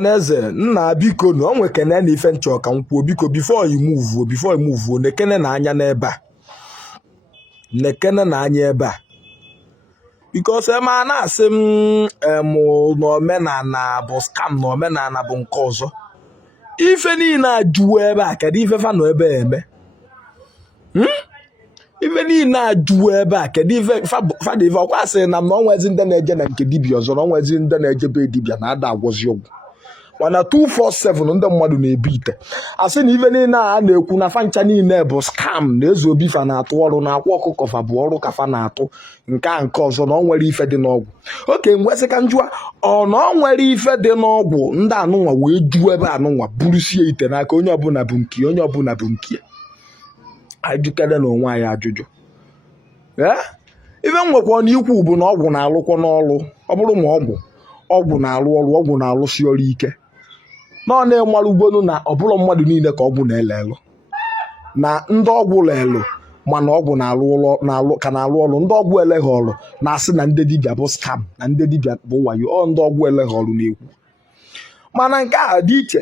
Eze nna biko na onwe kene na ife nchọ ka nkwuo biko before you move nekene na anya n'ebe a nekene na anya ebe a because ema na asị m na omenala bụ scam na omenala bụ nke ọzọ ife niile ajụwo ebe a kedu ife fa nọ ebe eme ife niile ajụwo ebe a kedu ife fada ife ọkwa sị na onwezi ndị na-eje na nke dibịa ọzọ na onwezi ndị na-eje be dibịa na-ada agwọzi ọgwụ mana 247 ndị mmadụ na-ebu ite asị na ife niile a na-ekwu na fancha niile bụ scam na Eze Obi fa na-atụ ọrụ na akwa ọkụkọ fa bụ ọrụ ka fa na-atụ nke a nke ọzọ na ọ nwere ife dị n'ọgwụ oke ngwesị ka njụa ọ na ọ nwere ife dị n'ọgwụ ndị anụnwa wee juo ebe anụnwa burusie ite n'aka onye ọbụla bụ nke onye ọbụla bụ nke ajụkere na onwe anyị ajụjụ ife nwekwa na ikwu bụ na ọgwụ na-alụkwa n'ọrụ ọ bụrụ ma ọgwụ na-alụ ọrụ ọgwụ na-alụsi ọrụ ike na na-enwere ugbonu na ọbụrụ mmadụ niile ka ọgwụ na-elelụ na ndị ọgwụ lelụ mana ọgwụ ka na-alụ ọrụ ndị ọgwụ eleghị ọrụ na-asị na ndị dibịa bụ scam na ndị dibịa bụ wayo ndị ọgwụ eleghị ọrụ na-ekwu mana nke a dị iche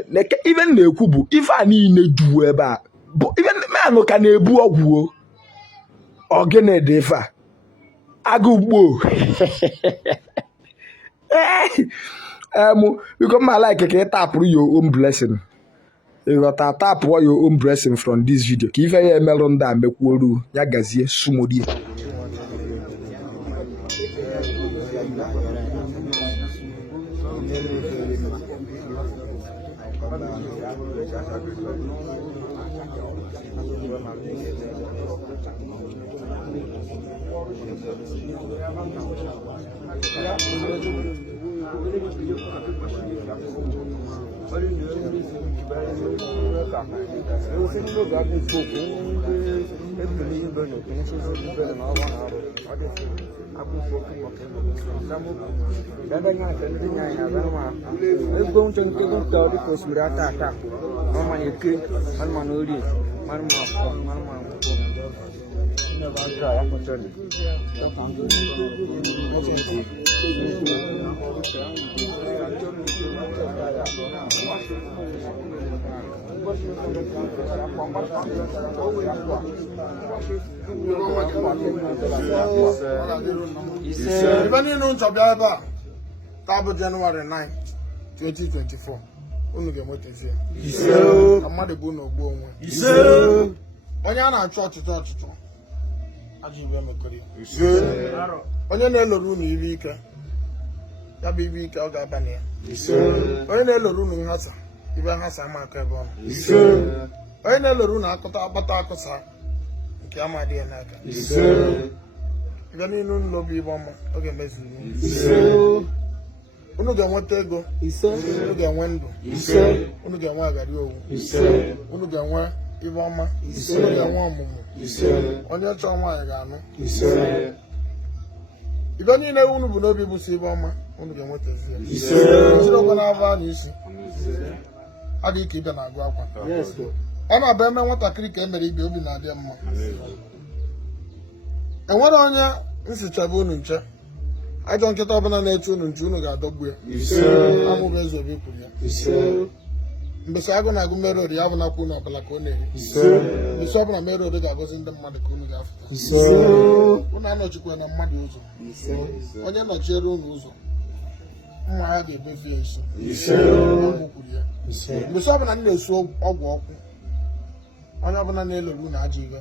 ife na-ekwu bụ ife a niile juo ebe a bụ ife menụ ka na-ebu ọgwụ ogene dị ife a agụ ugbo biko mma like ka ị tapụrụ your own blessing ịghọta tapụọ your own blessing from this video ka ife ya emerụ ndị a mekwuoru ya gazie sumodie January 9, 2024. Unu ga-emotezi ya. Mmadụ bụ na ogbu onwe. Onye a na-achụ ọchịchị ajọ ibe emekọrọ ya. Onye na-eloro unu iri ike ya bụ ibe ike ọ ga-aba na ya. Onye na-eloro unu nhasa ibe nhasa ama aka ebe ọ nọ. Onye na-eloro unu akpata akụsa nke amadị ya n'aka. Ibe niile unu lobi ibe ọma ọ ga-emezu unu ga-enweta ego unu ga-enwe ndụ unu ga-enwe agari owu unu ga-enwe ibe ọma unu ga-enwe ọmụmụ onye chọọ nwaanyị ga-anụ ibe niile unu bụ n'obi bụ si ibe ọma unu ga-enwetazi ya jiri ọgọ na-aba anya isi adịghị ka ibe na-agụ akwa ọ na-abịa eme nwatakịrị ka e mere ibe obi na-adị mma enwere onye nsichaba unu nche ajọ nkịta ọbụla na-eche unu nche unu ga-adọgbu ya amụbụ Eze Obi kwuru ya mbesi agụ na-agụ merod ya bụ nakwa unu ọbụla ka ọ na-eri mbesi ọbụla merod ga-agọzi ndị mmadụ ka unu ga-afụta unu anọchikwa na mmadụ ụzọ onye nọchiere unu ụzọ mma ha ga-ebefe ya nso amụ kwuru ya mbesi ọbụla m na-esu ọgwụ ọkụ onye ọbụla na-eloro unu ajọ ibe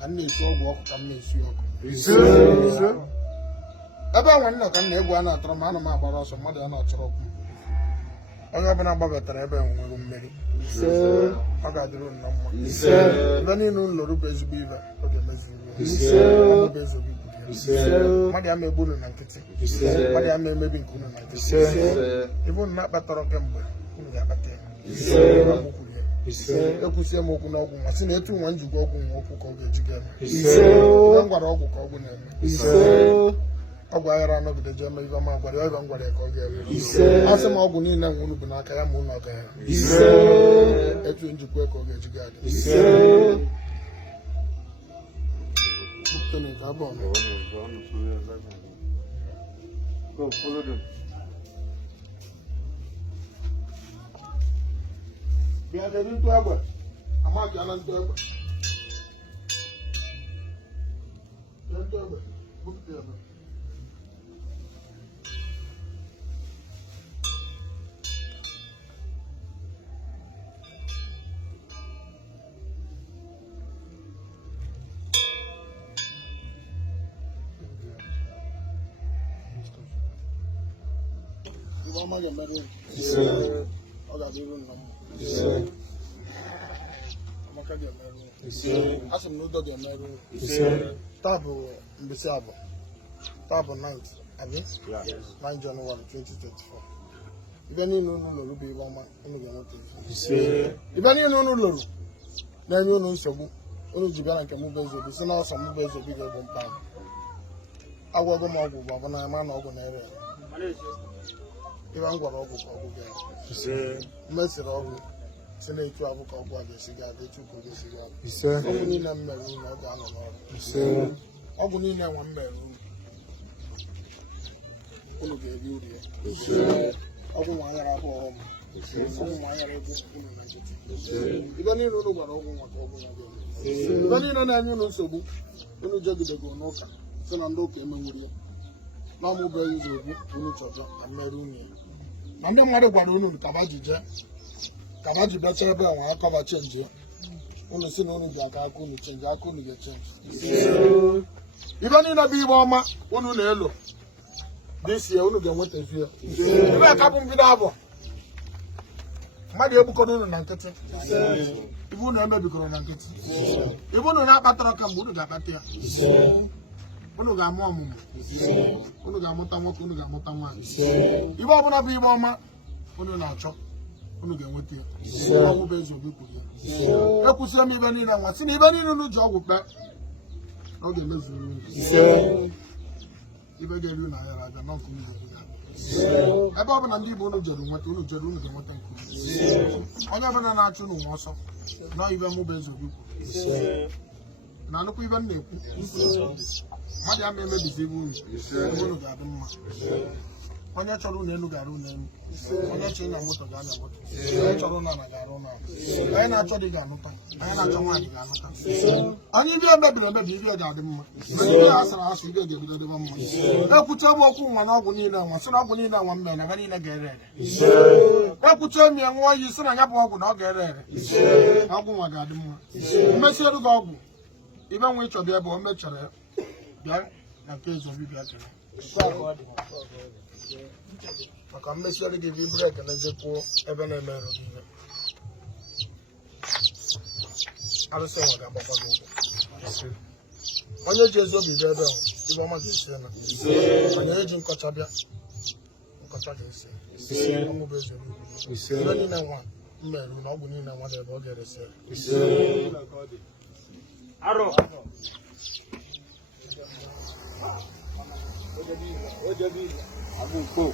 ka m na-esu ọgwụ ọkụ ka m na-esu ọkụ ebe a nwanne ka m na-egwu a na-atọrọ m ana m agbara ọsọ mmadụ ya na-achọrọ ọkụ onye ọbụla gbabatara ebe nwere mmeri ọ ga-adịrị nnọọ mma ebe niile unu lụrụ bụ ezigbo ibe ọ ga-emezi ibe Eze Obi kwuru ya mmadụ ya ma egbu unu na nkịtị mmadụ ya ma emebi nke unu na nkịtị ebe unu na-akpatara kemgbe unu ga-akpata ya ekwusie m okwu n'ọgwụ nwa si na etu nwa njikwa ọgwụ nwa okwu ka ọ ga-eji ga-eme m gwara ọgwụ ka ọgwụ na-eme ọgwụ aghara anọgide jee eme ibe ma gwara ya ịba m gwara ya ka ọ ga-eme asị m ọgwụ niile nwe unu bụ n'aka ya ma unu ọga ya etu njikwa ka ọ ga-eji ga-adị Go, follow them. Bịa dị ntụ egbe. Amaghị ana ntụ egbe. Bịa ntụ egbe. Bupụta ya. Ọma ga-emere ọ ga-adịru nna m Amaka ga-emerụ asị m na ụdọ ga-emerụ taa bụ mbisi abụ taa bụ 9th abi 9 January 2024 ibe niile unu lụrụ bụ ibe ọma unu ga-enweta ibe niile unu lụrụ na-enye unu nsogbu unu ji bịa na nke mụ bụ Eze Obi si na ọsọ mụ bụ Eze Obi ga-egbu mkpa agwọgo m ọgwụ bụ ọbụna ya ma na ọgwụ na-ere Ibe m gwara ọgwụ ka ọgwụ ga mmesịrị ọgwụ si na-etu abụ ka ọgwụ a ga-esi ga adị tupu ga-esi ga ọgwụ niile m mere unu ọ ga-anọ n'ọrụ ọgwụ niile nwa m mere unu ga-eri uri ya ọgwụ nwa anyara abụ ọghọm ọgwụ nwa anyara ego unu na nkịtị ibe niile unu gwara ọgwụ nwa ka ọgwụ nwa ga-eme ibe niile na-enye unu nsogbu unu jegidego n'ụka si na ndị ụka emenwuri ya na ọmụbụ Eze Obi unu chọjọ na mmeri unu ya na ndị mmadụ gwara unu ka ba ji bịacha ebe a nwa akọba chenji ya unu si na unu ji aka unu chenji aka unu ga-echenji ibe niile bụ ibe ọma unu na-elo dịsi ya unu ga-enwetazi ya ibe aka bụ mbido abụọ mmadụ egbukọrọ unu na nkịtị ibe unu emebikọrọ na nkịtị ibe unu na-akpatara ka mgbe unu ga-akpata ya unu ga-amụ ọmụmụ unu ga-amụta nwoke unu ga-amụta nwaanyị ibe ọbụla bụ ibe ọma unu na-achọ unu ga-enweta ya ọgwụ bụ Eze Obi kwuru ya ekwusie m ibe niile nwa si na ibe niile unu ji ọgwụ kpee na ọ ga-emezuru ibe ga-eru na ya abịa na nke unu ga-abịa ebe ọ bụla ndị Igbo unu jere nweta unu ga-enweta nke onye ọbụla na-achụ unu nwa ọsọ na ibe mụ bụ Eze Obi kwuru na nnukwu ibe m na-ekwu mmadụ ya ma emebizi ibe unu ebe unu ga-adị mma onye chọrọ unu elu ga-arụ unu elu onye chọrọ na moto ga-anya moto onye chọrọ ụlọ ala ga-arụ ụlọ ala anyị na-achọ dị ga-anụta anyị na-achọ nwaanyị ga-anụta onye ibe emebiri emebi ibe ga-adị mma ibe asara asụ ibe ga-ebido dịba mma ekwuche m okwu nwa na ọgwụ niile nwa sị na ọgwụ niile nwa mmere na ebe niile ga-ere ere ekwuche m ya nwa oyi sị na ya bụ ọgwụ na ọ ga-ere ere ọgwụ nwa ga-adị mma mmesielu gị ọgwụ ibe nwa ịchọ bịa ebe o mechara bịa na nke Eze Obi bịa kere maka mmesielu gị bụ ibere ekele jekwuo ebe na-emerụ gị ihe arụsị nwa ga-agbakwa gị ụgwọ onye ji Eze Obi bịa ebe ahụ ibe ọma ga-esi na onye eji nkọcha bịa nkọcha ga-esi ọmụbụ Eze Obi ibe niile nwa mmerụ na ọgwụ niile nwa ebe ọ ga-eresi Aro. Ojabi. Abuko.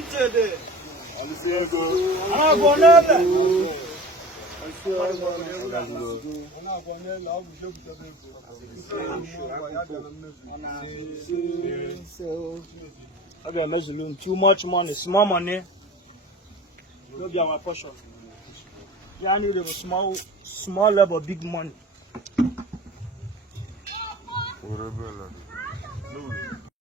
Itede. Alusi ego. Agonele. Too much money, small money. No be our portion. Yeah, I need a small level, big money.